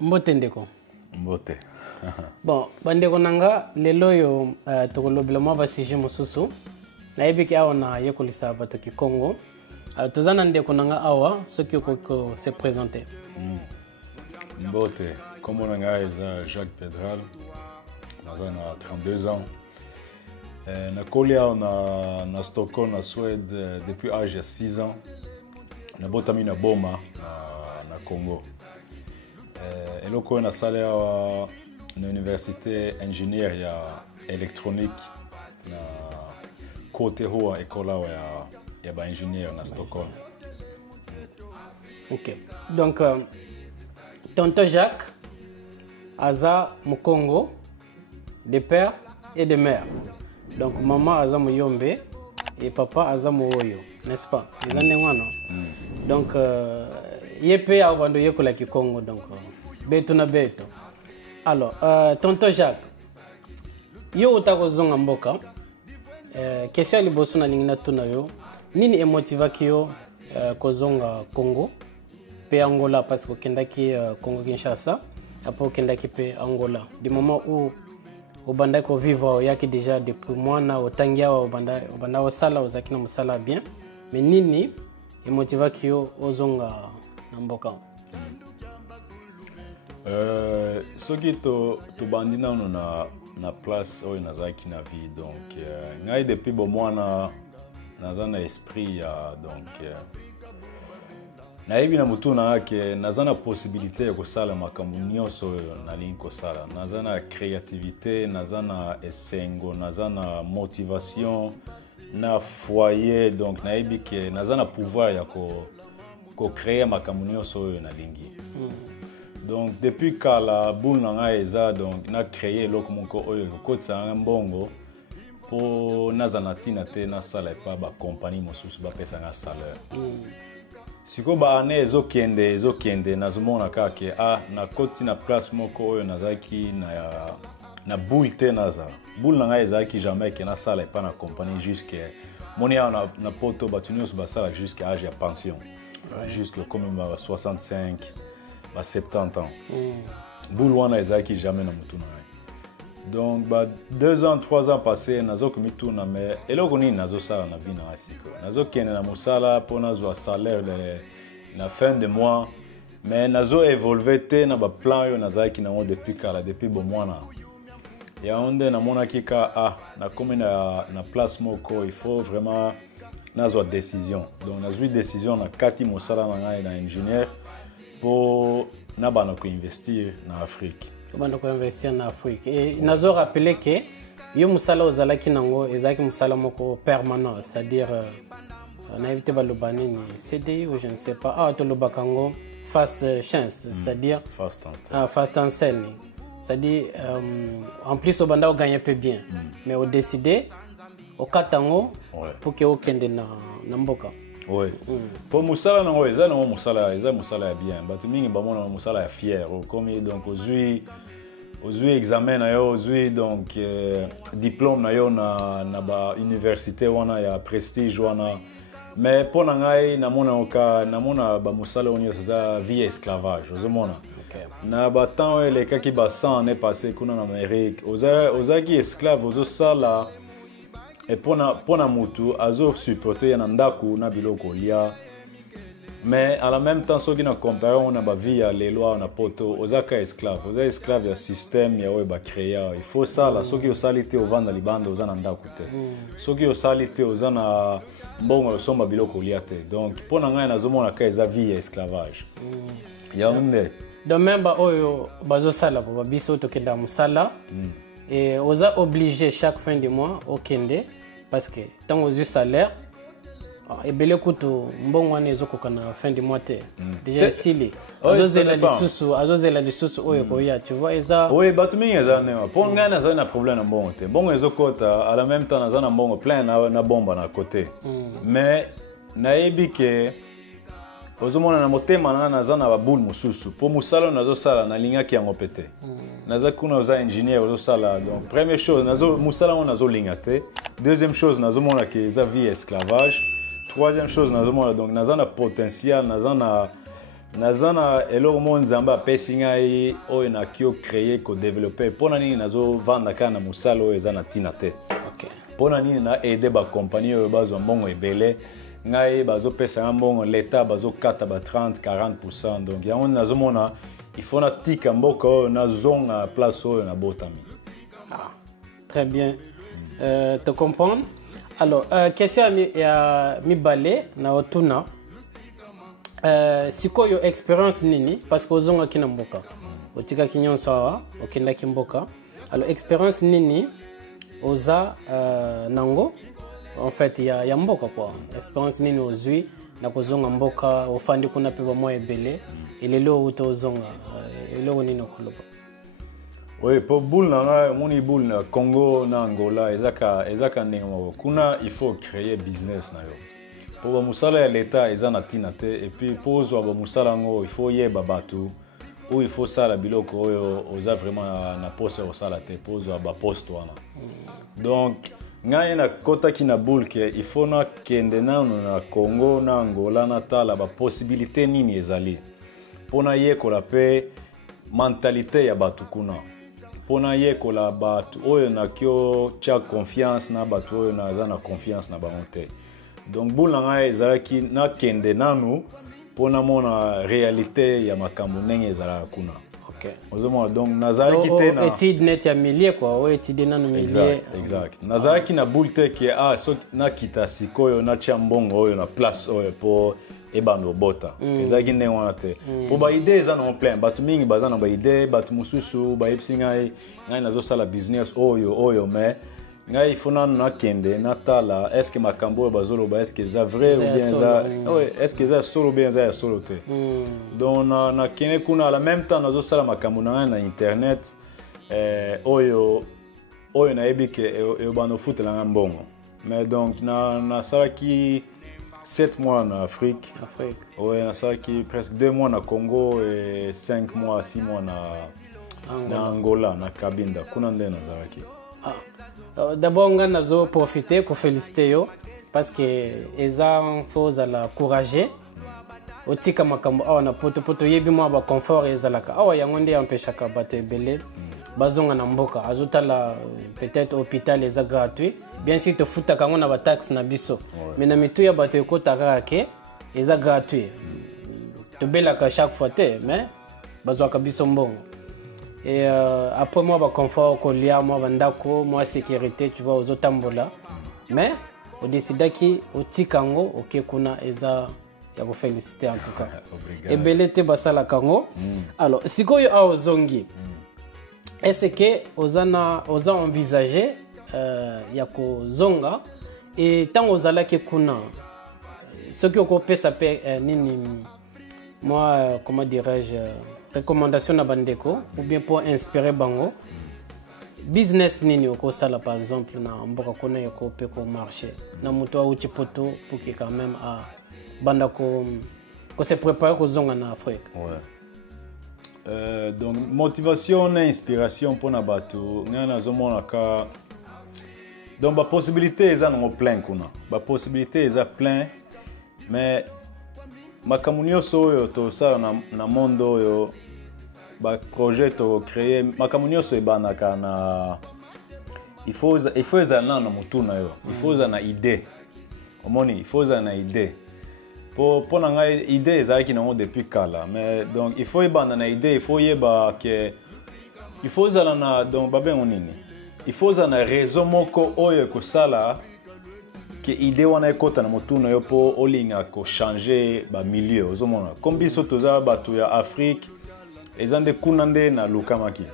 Mbote ndeko. Mbote. Bon, bandeko nanga lelo yo tokolobela mwa basije mosusu. Nayebi awa na yekolisa bato ki Congo. Tozana ndeko nanga awa soki okoko se présenter. Mbote. Comme on a Jacques Pedral. Naza 32 ans. Na kolia na Stockholm na Suède depuis l'âge de 6 ans. Na botami na Boma na Congo. Eloko na sala na université ingénieur ya électronique na côté hoa école ya ba ingénieur na Stockholm. OK. Donc tonton Jacques aza mu Congo de père et de mère. Donc maman aza muyombe et papa aza muoyo, n'est-ce pas? Ils ont donc yepe a bando yekola ki Congo donc beto na beto. Alors tonton Jacques yo utakozonga mboka kesha liboso na lingina tuna yo nini emotiva kiyo kozonga Congo pe Angola parce que kendaki Congo Kinshasa après kendaki pe Angola du moment où au banda ko vivre yaki déjà depuis mwana otangia au banda osala ozaki na musala bien mais nini emotiva kiyo ozonga na mboka soki to bandi nano na place oyo nazaki na vie donc ngai depuis bo mwana naza na esprit ya donc nayebi na mutu na yake naza na possibilité ya kosala makambo nyonso oyo nalingi kosala naza na créativité naza na esengo naza na motivation na foyer donc nayebi ke naza na pouvoir ya ko créer makambo nyonso oyo nalingi donc depuis kala boule na ngai eza donc na créer eloko moko oyo kokotisa mbongo po naza na tina te nasala epa bacompagnie mosusu bapesa nga salaire siko ba ane ezokende nazomona kaka na koti na place moko oyo nazaki na boule te naza boule na ngai ezalaki jamais ke nasala epa na compagnie jusque moni awa na poto bato nyonso basala jusque âge ya pension jusque comme 65 à 70 ans. Boule wana ezaki jamais na mutu na ngai. Donc 2 ans 3 ans passés nazo komitu na me eloko nini nazo sala na vie na asiko. Nazo kene na musala pour nazo salaire na fin de mois mais nazo évoluer te na ba plan yo nazaki na depuis kala depuis bo mwana. Ya onde na mona kika na comme na place moko il faut vraiment nazo décision. Donc nazo décision na kati musala na ngai na ingénieur pour nabana ko investir na Afrique. Bana ko investir na Afrique. Et nazo rappeler que yo musala ozalaki nango ezaki musala moko permanent, c'est-à-dire na évité balobani ni CDI ou je ne sais pas. To lobakango fast chance, c'est-à-dire fast and sell. C'est-à-dire en plus au banda o gagner peu bien. Mais au décider au katango pour que o kende na mboka. Oui. Pour musala nango eza nango musala ya bien. Batu mingi bamona musala ya fier. Comme donc ozui examen na yo ozui donc diplôme na yo na ba université wana ya prestige wana. Mais pour ngai namona ba musala onyo za vie esclavage. Ozomona. Na ba temps les kaki ba 100 années passé kuna na Amérique. Ozaki esclave ozosala et pona mutu azo supporter na ndaku na biloko lia mais à la même temps soki na comparer on a ba vie ya lelo na poto ozaka esclave ya système ya ba créer il faut ça la soki osalite ovanda libanda ozana ndaku te soki osalite ozana mbongo somba biloko lia te donc pona ngai nazomona ka eza vie ya esclavage ya onde donc même ba oyo bazo sala ba biso to kenda musala et oza obligé chaque fin de mois au kende parce que tant aux salaire et belé kutu mbongo wana ezokoka na fin de mois te déjà sili azozela lisusu oyo koya tu vois eza oui batu mingi eza nema pour nga na zana problème na mbongo te mbongo ezokota à la même temps na zana mbongo plein na bomba na côté mais nayebi ke ozomona na motema na zana ba boule mususu pour musala nazosala na lingaki yango pete naza kuna oza ingénieur ozosala donc première chose musala wana nazolinga te deuxième chose nazomona ke eza vie esclavage troisième chose nazomona donc naza na potentiel naza nazana eloko mo nzambe apesi ngai oyo nakio créer ko développer mpona nini nazovanda kaka na mosala oyo eza na ntina te mpona nini na aide bakompagnie oyo bazwa mbongo ebele ngai bazopesa nga mbongo leta bazokata ba 30-40%. Donc yango nazomona il faut natika mboka oyo nazonga place oyo nabotami. Très bien. Te comprendre. Alors, question ya mibale na otuna. Sikoyo experience nini parce que ozonga kina mboka. Otika kinyonso awa, okenda kimboka. Alors, experience nini oza nango en fait ya mboka quoi. Experience nini ozwi na kozonga mboka ofandi kuna pe ba mo ebele elelo utozonga elelo nini okoloba. Oui, pour boule na moni boule na Congo na Angola ezaka ndenge moko kuna il faut créer business na yo. Pour ba musala ya leta eza na tina te et puis pour zo ba musala ngo il faut yeba batu ou il faut sala biloko oyo oza vraiment na poste au sala te pour zo ba poste wana. Donc ngai na kota ki na boule ke il faut na kende na Congo na Angola na tala ba possibilité nini ezali. Pona yekola pe mentalité ya batu kuna. Pona yekola batu oyo na kyo tia confiance na batu oyo na za na confiance na bangote. Donc boula ngai ezalaki na kende nanu pona mona réalité ya makambo ndenge ezala kuna. OK. Ozomona donc nazalaki te na étude net ya milieu quoi, o étude nanu milieu. Exact. Nazalaki na boule te ke so na kita sikoyo na tia mbongo oyo na place oyo po ebando bota. Ezalaki ndenge wana te. Po ba idée eza na plein, batu mingi baza na ba idée, batu mususu ba yebisi ngai nazo sala business oyo mais ngai ifona na kende na tala est-ce que makambo bazoloba est-ce que eza vrai ou bien eza est-ce que eza solo bien eza solo te. Donc na kene kuna à la même temps nazo sala makambo na internet oyo na ebike ebano futela nga mbongo. Mais donc na sala ki 7 mois en Afrique. Oui, on presque 2 mois en Congo et 5 mois, 6 mois en Angola, na Cabinda. Kunande nazaraki. D'abord, on a profité pour féliciter yo parce que eza faut la courager. Otika makambo awa na poto yebi mo ba confort ezalaka. Awa yango nde empêchaka bato ebele. Bazonga na mboka azotala peut-être hôpital eza gratuit. Bien sûr te futa kango na ba taxe na biso. Mais na mitu ya bato ekotaka ke eza gratuit. To belaka chaque fois te mais bazwaka biso mbongo. Et après moi ba confort ko lia moi bandako moi sécurité tu vois ozotambola. Mais au décidaki otikango OK kuna eza ya ko féliciter en tout cas. Et belete basala kango. Alors sikoyo a ozongi. Est-ce que oza envisagé yako zonga et tant ozala ke kuna ce qui okopesa pe nini moi comment dirais-je recommandation na bandeko ou bien pour inspirer bango business nini okosala par exemple na mboka kona yako pe ko marché na muto auti poto pour que quand même a banda ko se préparer ko zonga na Afrique. Donc motivation et inspiration pour na bato ngana zomona ka donc ba possibilité eza no plein kuna ba possibilité eza plein mais makamunyo so to sala na mondo yo ba projet to créer makamunyo so ebanaka na il faut eza na mutuna yo il faut eza na idée omoni il faut eza na idée pour na ngai idée ezalaki nango depuis kala mais donc il faut yeba na idée il faut yeba que il faut zala na donc babengo nini il faut za na raison moko oyo ko sala que idée wana ekota na motuna yo po olinga ko changer ba milieu ozomona comme biso toza batu ya Afrique ezande kunande na lukamaki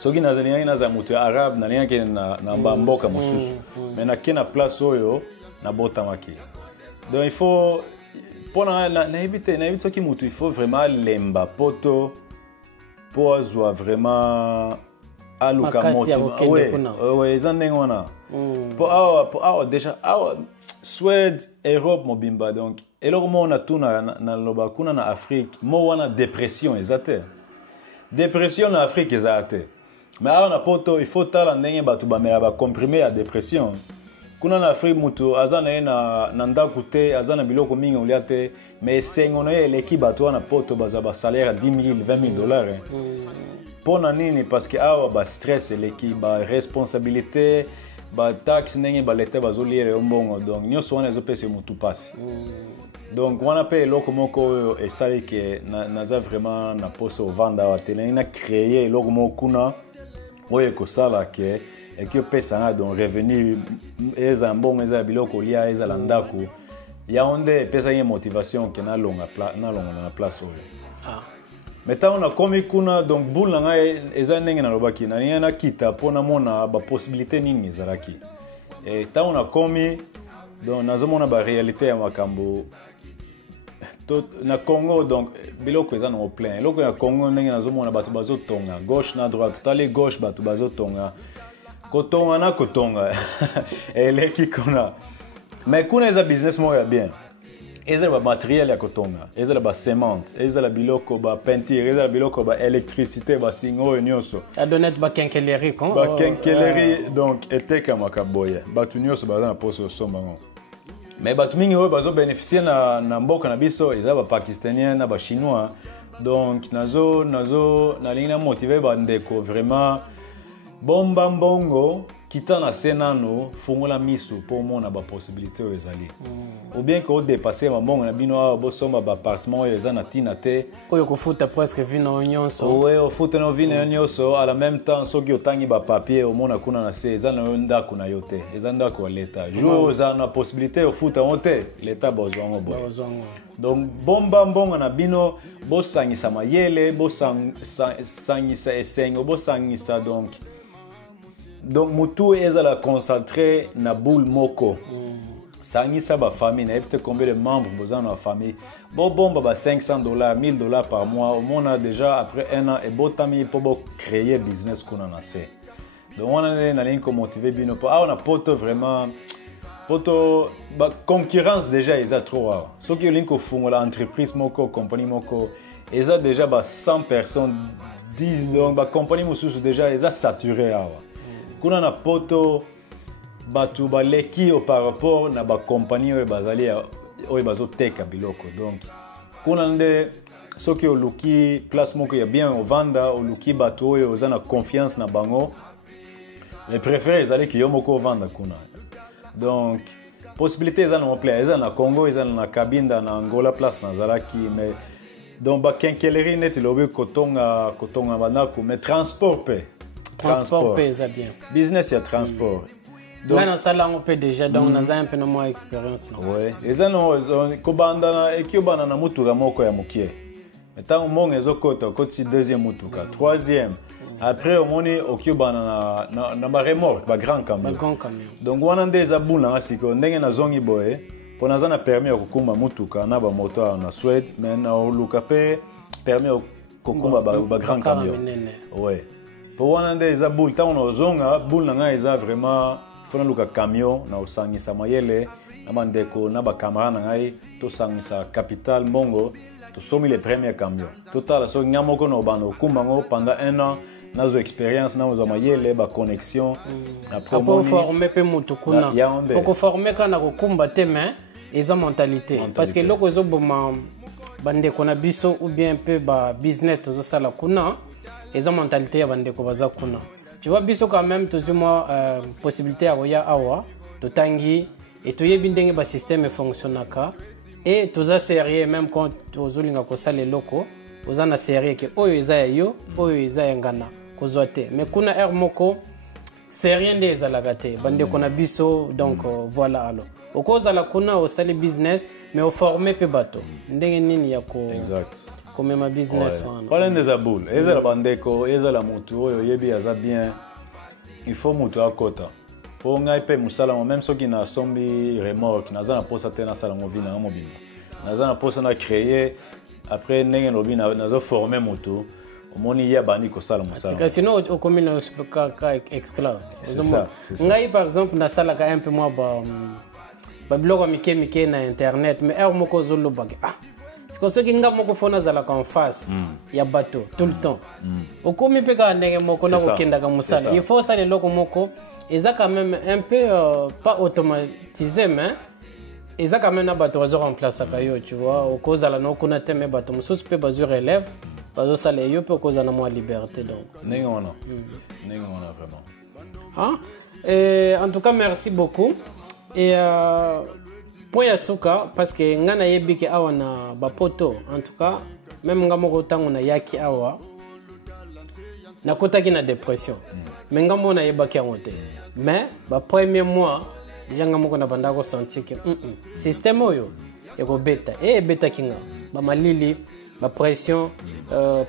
soki nazali na za mutu ya arabe na linga na mboka mosusu mais na kena place oyo na botamaki donc il faut pona na éviter soki mutu il faut vraiment lemba poto po azwa vraiment aluka moto ouais ezande ngona po awa déjà awa Suède Europe mobimba donc eloko mo na tuna na loba kuna na Afrique mo wana dépression ezate dépression na Afrique ezate mais awa na poto il faut tala ndenge batu bamela ba comprimer ya dépression kuna na Afrique mutu azana na ndaku te azana biloko mingi olia te mais esengo na ye eleki bato wana poto bazwa basalaire ya 10 000 20 000 dollars mpona nini parce que awa bastress eleki baresponsabilité bataxe ndenge baleta bazoliela yo mbongo donc nyonso wana ezopesa yo mutu mpasi donc wana mpe eloko moko oyo esali ke naza vraiment na posa ovanda awa te na créer eloko moko kuna oyo ekosala ke ekiopesa nga donc revenu eza mbongo eza biloko lia ezala ndako yango nde epesaki motivation ke nalonga na place oyo mais ntango nakomi kuna donc boule na ngai eza ndenge nalobaki nalingi nakita mpo namona baposibilité nini ezalaki ntango nakomi donc nazomona baréalité ya makambo na Congo donc biloko eza nango plein eloko ya Congo ndenge nazomona bato bazotonga gauche na droite totali gauche bato bazotonga kotonga na kotonga eleki kuna mais kuna eza business moko ya bien ezala ba matériel ya kotonga ezala ba cement ezala biloko ba peinture ezala biloko ba électricité ba singo nyonso adonet ba kenkeleri kon ba kenkeleri donc eteka makaboya bato nyonso baza na poso somba ngo mais bato mingi oyo bazo bénéficier na mboka na biso eza ba pakistanien na ba chinois donc nalingi na motiver ba ndeko vraiment bomba mbongo kita na senano fungola miso pour mona ba possibilité oyo ezali ou bien que dépasser ma mbongo na bino awa bosomba ba appartement oyo eza na tina te oyo kofuta presque vino nyonso oyo ofuta no vino nyonso à la même temps soki otangi ba papier omona kuna na se eza na ndako na yo te eza ndako ya leta jour za na possibilité ofuta onte leta bozwango boy donc bomba mbongo na bino bosangisa mayele bosangisa esengo bosangisa donc mutu ezala concentré na boule moko sangisa ba famille na peut-être combien de membres besoin dans la famille bomba ba $500 $1000 par mois au monde déjà après un an et botami pour créer business qu'on en a c'est donc on a na ligne comme motiver bino pas on a poto vraiment poto ba concurrence déjà ils a trop ce qui link au fond la entreprise moko compagnie moko ils a déjà ba 100 personnes 10 donc ba compagnie mususu déjà ils a saturé kuna na poto batu baleki par rapport na ba compagnie oyo bazali oyo bazoteka biloko donc kuna nde soki oluki place moko ya bien ovanda oluki batu oyo oza na confiance na bango mais préféré ezali ki yo moko ovanda kuna donc possibilité eza na mople eza na Congo eza na Kabinda na Angola place nazalaki mais donc ba kenkeleri neti lobi kotonga banako mais transport pesa bien business ya transport donc na sala on peut déjà donc on a un peu moins expérience ouais eza no kobanda na ekiobana na mutuka moko ya mukie metango mongo ezokota koti deuxième mutuka troisième après omoni okiobana na ba remorque ba grand camion donc wana nde eza buna ngasiko ndenge na zongi boye pona za na permis ya kokumba mutuka na ba moto na Suède mais na oluka pe permis ya kokumba ba grand camion ouais pour wana nde eza boule tant on ozonga boule nga eza vraiment fona luka camion na osangisa mayele na mandeko na ba camera na ngai to sangisa capital mbongo to somi les premiers camions total so nyamoko no bano kumango pendant un an nazo expérience na zo mayele ba connexion après pour former pe mutu kuna pour former kana ko kumba te mais eza mentalité parce que loko zo boma bandeko na biso ou bien peu ba business to zo sala kuna eza mentalité ya bandeko baza kuna tu vois biso quand même toujours moi possibilité ya roya awa to tangi et to yebi ndenge ba système fonctionnaka et toza sérieux même quand tozolinga ko sala loko oza na sérieux que oyo eza yo oyo eza ngana kozwa te mais kuna air moko sérieux nde ezalaka te bandeko na biso donc voilà alors okozala kuna osali business mais o former pe bato ndenge nini ya ko exact comme ma business one voilà ndeza boule ezala bandeko ezala mutu oyo yebi aza bien il faut mutu akota po ngai pe musala même soki na sombi remorque naza na posa te na sala movina na mobimba naza na posa na créer après ndenge lobi nazo former mutu omoni ya bani ko sala musala parce que sinon au commune ka esclave ngai par exemple na sala ka un peu moi ba biloko mike na internet mais er moko zolo bag parce que soki nga moko fona zalaka en face ya bateau tout le temps okomi mpe kaka ndenge moko na kokendaka mosala il faut osala eloko moko eza quand même un peu pas automatisé mais eza quand même na bato bazoremplaçaka yo tu vois okozala na okuna te me bato mosusu mpe bazwi relève bazosala yo mpe okozala na mwa liberté donc ndenge wana vraiment en tout cas merci beaucoup et point ya suka parce que nga nayebi ke awa na bapoto en tout cas même nga moko ntango nayaki awa nakotaki na dépression mais nga moko nayebaki yango te mais bapremier mois déjà nga moko na banda kosentir ke système oyo ekobeta ebetaki nga bamalili bapression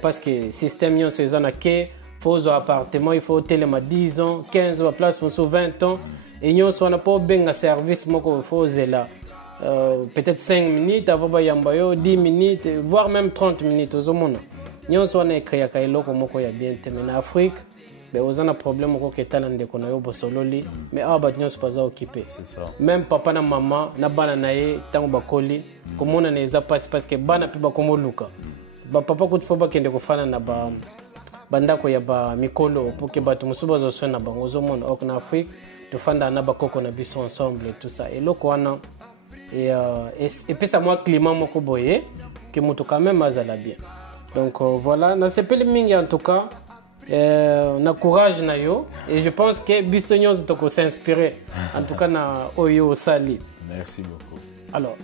parce que système nyonso eza na ke faut ozwa appartement il faut otelema 10 ans 15 ans place mosusu 20 ans et nyonso wana mpo obenga service moko faut ozela peut-être 5 minutes avant bayamba yo 10 minutes voire même 30 minutes ozomona nyonso wana ekreaka eloko moko ya bien te mais na Afrique oza na problème moko ketala ndeko na yo bosololi mais awa bato nyonso baza occupé même papa na mama na bana na ye ntango bakoli komona na eza pasi parce que bana mpe bakomoluka bapapa kuti fo bakende kofana na bandako ya bamikolo po ke bato mosusu bazoswe na bango ozomona ok na Afrique tofanda na bakoko na biso ensemble et tout ça eloko wana epesa mwa climat moko boye ke moto quand même azala bien donc voilà nasepeli mingi en tout cas na courage na yo et je pense que biso nyonso toko s'inspirer en tout cas na oyo osali. Merci beaucoup. Alors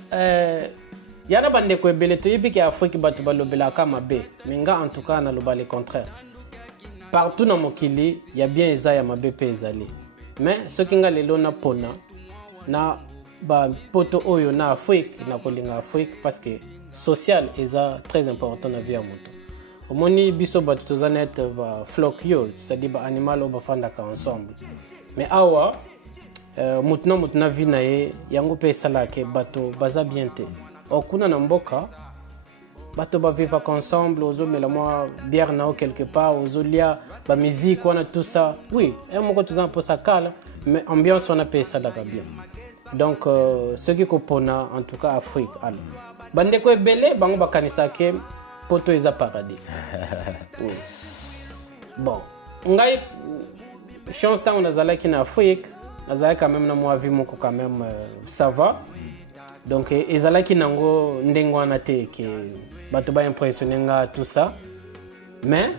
yana bandeko ebele toyebi ke Afrique bato balobelaka mabe mais nga en tout cas naloba le contraire partout na mokili ya bien eza ya mabe pe ezali mais soki nga lelo na pona na ba poto oyo na Afrique na kolinga Afrique parce que social eza très important na vie ya moto omoni biso bato tozana ete ba flock yo c'est-à-dire ba animal ba fandaka ensemble mais awa mutu na vie na ye yango pe esalaka bato baza bien te okuna na mboka bato bavivaka ensemble ozomela mwa bière nao quelque part ozolia ba musique wana tout ça oui moko tozana mposa kala mais ambiance wana pe esalaka bien donc ce qui kopona en tout cas Afrique alors bandeko ebele bango bakanisa ke poto eza paradis oui. Bon ngai chance tango nazalaki na Afrique nazalaki quand même na mwa vie moko quand même ça va donc ezalaki nango ndenge wana te ke bato ba impressionner nga tout ça mais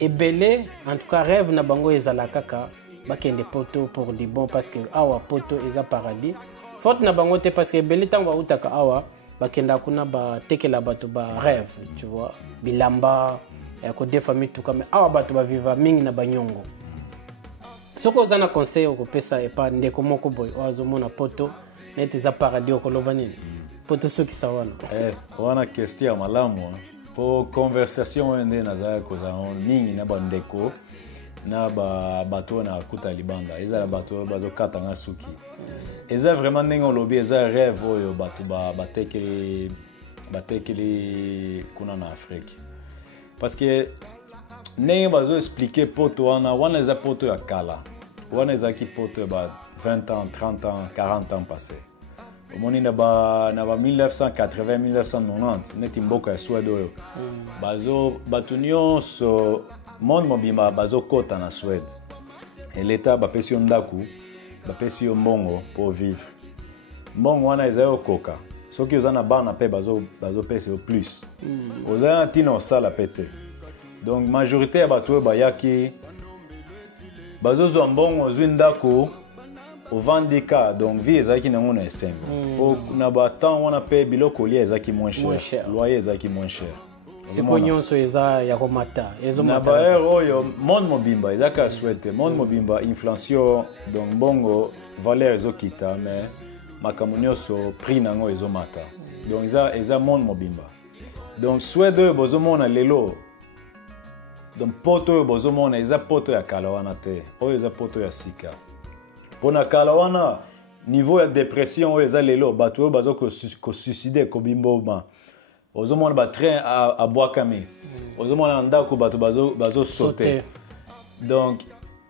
ebele en tout cas rêve na bango ezalaka kaka bakende poto pour du bon parce que awa poto eza paradis faute na bango te parce que ebele tango bautaka awa bakenda kuna batekela bato ba rêve tu vois bilamba ya ko de famille tout comme awa bato ba viva mingi na banyongo soko zana conseil okopesa epa ndeko moko boy ozomona poto neti za paradis okoloba nini poto soki sawana wana question ya malamu po conversation ende nazaya kozana mingi na bandeko na bato na kuta libanda eza bato bazokata nga suki eza vraiment ndenge olobi eza rêve oyo bato batekeli kuna na Afrique parce que ndenge bazo expliquer poto wana eza poto ya kala wana eza ki poto ba 20 ans 30 ans 40 ans passé omoni na ba 1980 1990 neti mboka ya Suède oyo bato nyonso monde mobimba bazokota na Suède et l'état bapesi yo ndaku bapesi yo mbongo pour vivre mbongo wana eza yo koka soki oza na bana pe bazopesa yo plus oza na ntina osala pe te donc majorité ya bato oyo bayaki bazozwa mbongo ozwi ndaku ovandika donc vie ezalaki nango na esengo na batemps wana pe biloko olia ezalaki moins cher loyer ezalaki moins cher siko nyonso eza ya komata na baer oyo monde mobimba ezaka souhaité monde mobimba inflation donc bongo valeur ezokita mais makambo nyonso prix nango ezomata donc eza monde mobimba donc Suède bozomona lelo donc poto oyo bozomona eza poto ya kala wana te oyo eza poto ya sika mpona kala wana niveau ya dépression oyo eza lelo bato oyo bazokosuicide kobimboma ozomona batrain abwakami ozomona ndako bato bazosaute donc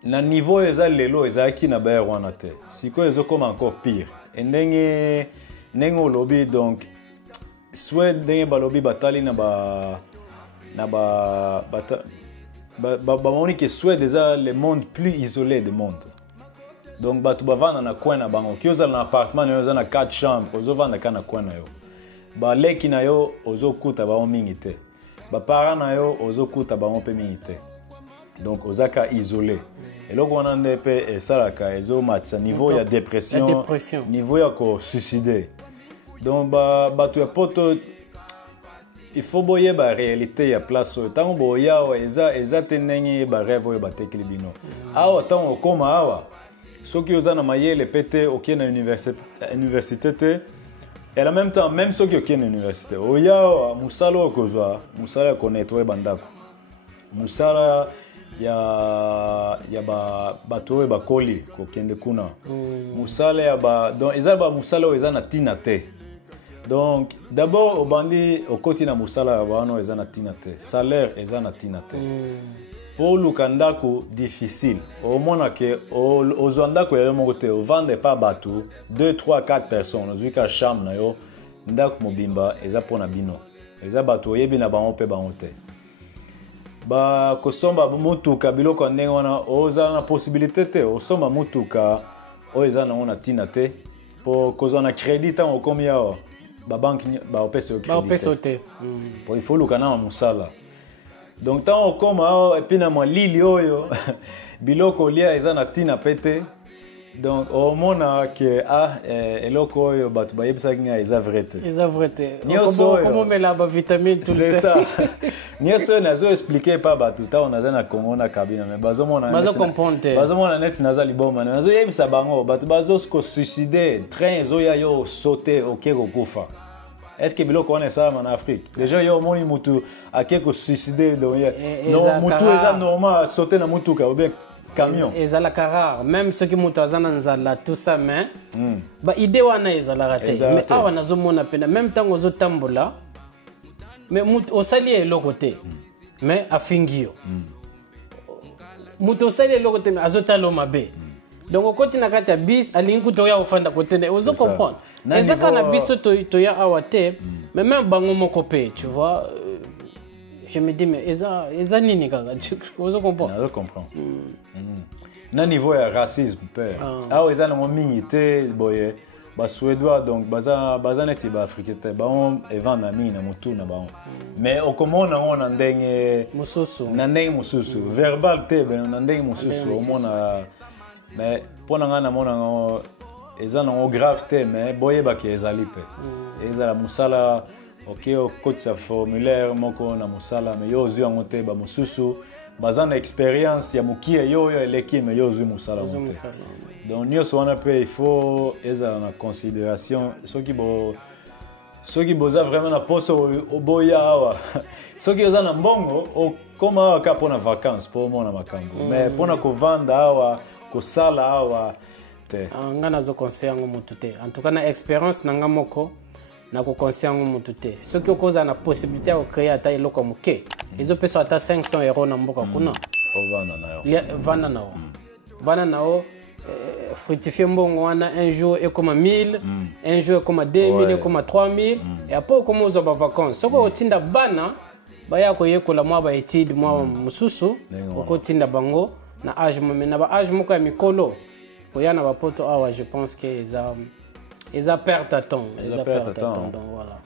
na niveau eza lelo ezalaki na baer wana te sikoyo ezokoma encore pire ndenge olobi donc Soit ndenge balobi batali na bamoni que Suède déjà le monde plus isolé du monde. Donc bato bavanda na coin na bango. Ki ozala na appartement na yo eza na 4 chambres, ozovanda ka na coin na yo. Baleki na yo ozokuta bango mingi te. Bapara na yo ozokuta bango mpe mingi te. Donc ozaka isolé. Eloko wana nde mpe esalaka ezomatisa niveau ya dépression, niveau ya kosuicide. Donc bato ya poto il faut boyeba réalité ya place oyo ntango boya awa eza te ndenge barêve oyo batekeli bino awa ntango okoma awa soki oza na mayele mpe te okie na université te et en même temps même soki okie na université oya awa mosala oyo kozwa mosala ya konettoye bandako mosala ya bato oyo bakoli kokende kuna mosala ya donc eza bamosala oyo eza na ntina te. Donc d'abord au bandi au côté na musala bano ezana tina te salaire ezana tina te pour lukandako difficile au mona que aux andako ya mo côté au vendre pas bateau 2 3 4 personnes zuka chambre na yo ndako mobimba eza pona bino eza bateau yebi na bango pe bango te ba kosomba mutuka biloko ndenge wana oza na possibilité te osomba mutuka o ezana ona tina te pour kozana crédit en combien ba banque ba opesa crédit pour il faut le canal musala donc tant on comme et puis na moi lili oyo biloko lia ezana tina pete donc au mona que eloko oyo batu ba yebisa kinga eza vrete comment met la vitamine tout le temps c'est ça nyoso nazo expliquer pas batu ta on azana Congo na kabina mais bazo mona net naza liboma nazo yebisa bango batu bazo ko suicider train zo ya yo sauter okeko kufa. Est-ce que biloko on est ça en Afrique déjà yo moni mutu akeko suicider donc non mutu eza normal sauter na mutuka ou bien camion ezalaka rare même ceux qui mutu azana nzala tout ça mais ba idée wana ezala raté mais awa nazomona pena même tango zo tambola mais mutu osali eloko te mais afingio mutu osali eloko te mais azotalo mabe donc okoti na kati ya bis alingi kutoya ofanda kotene ozo comprendre ezaka na biso toya awa te mais même bango moko pe tu vois je me dis mais eza nini kaka ozo comprendre je comprends na niveau ya racisme père awa eza na mingi te boye ba suédois donc baza neti ba africain te ba on evanda mingi na mutu na ba mais okomona ona ndenge mususu verbal te na ndenge mususu omona mais pona ngana mona eza na grave te mais boyeba ke ezali pe ezala musala OK okotisa formulaire moko na musala mais yo ozu yango te ba mususu baza na expérience ya mukie yo eleki mais yo ozu musala monte donc nyonso wana pe il faut ezala na considération soki boza vraiment na poso oboya awa soki oza na mbongo okoma awa ka pona vacances po mona makambo mais pona kovanda awa kosala awa te nga nazo conseil yango mutu te en tout cas na expérience nanga moko na ko conseil yango mutu te soki okoza na possibilité ya créer ata eloko moke ezo pesa ata 500 euros na mboka kuna vana nao fructifier mbongo wana un jour et comme 1000 un jour comme 2000 comme 3000 et après comme ozo ba vacances soko otinda bana baya ko yekola mwa ba étude mwa mususu okotinda bango na âge mais na ba âge moko ya mikolo oya na ba poto awa je pense que eza perte à temps donc voilà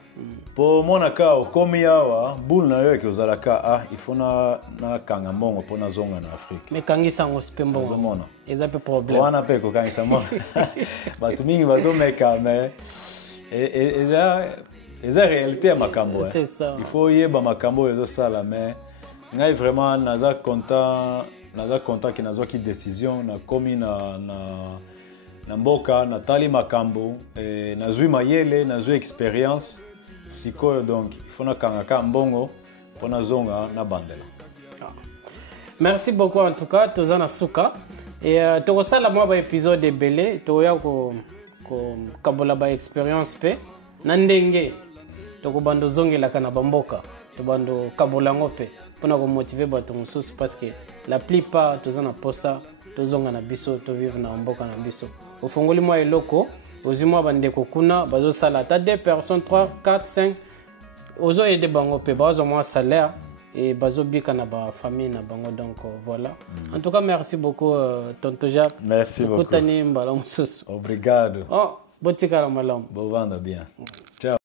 pour mon cas comme yawa boule na yo ke ozalaka il faut na kanga mbongo pona zonga na Afrique mais kangisa ngo spembo eza pe problème wana pe ko kangisa mbongo batu mingi bazomeka mais eza réalité ya makambo c'est ça il faut yeba makambo ezo sala mais ngai vraiment naza content ki nazo ki décision na komi na mboka natali makambo nazwi mayele nazwi expérience sikoyo donc il faut na kangaka mbongo pona zonga na bandela. Merci beaucoup en tout cas tozana suka et tokosala mwa ba épisode ebele toya ko kabola ba expérience pe na ndenge tokobando zongela kana bamboka tobando kabola ngope pona ko motiver bato mususu parce que la plupart tozana posa tozonga na biso to vivre na mboka na biso ofongoli mwa eloko ozimwa bandeko kuna bazo sala ta 2 personnes 3 4 5 ozo aider bango pe bazo moi salaire et bazo bika na ba famille na bango donc voilà. En tout cas merci beaucoup tonton Jacques. Merci beaucoup. Kutani mbala mususu. Obrigado. Oh, botikala malamu. Bovanda bien.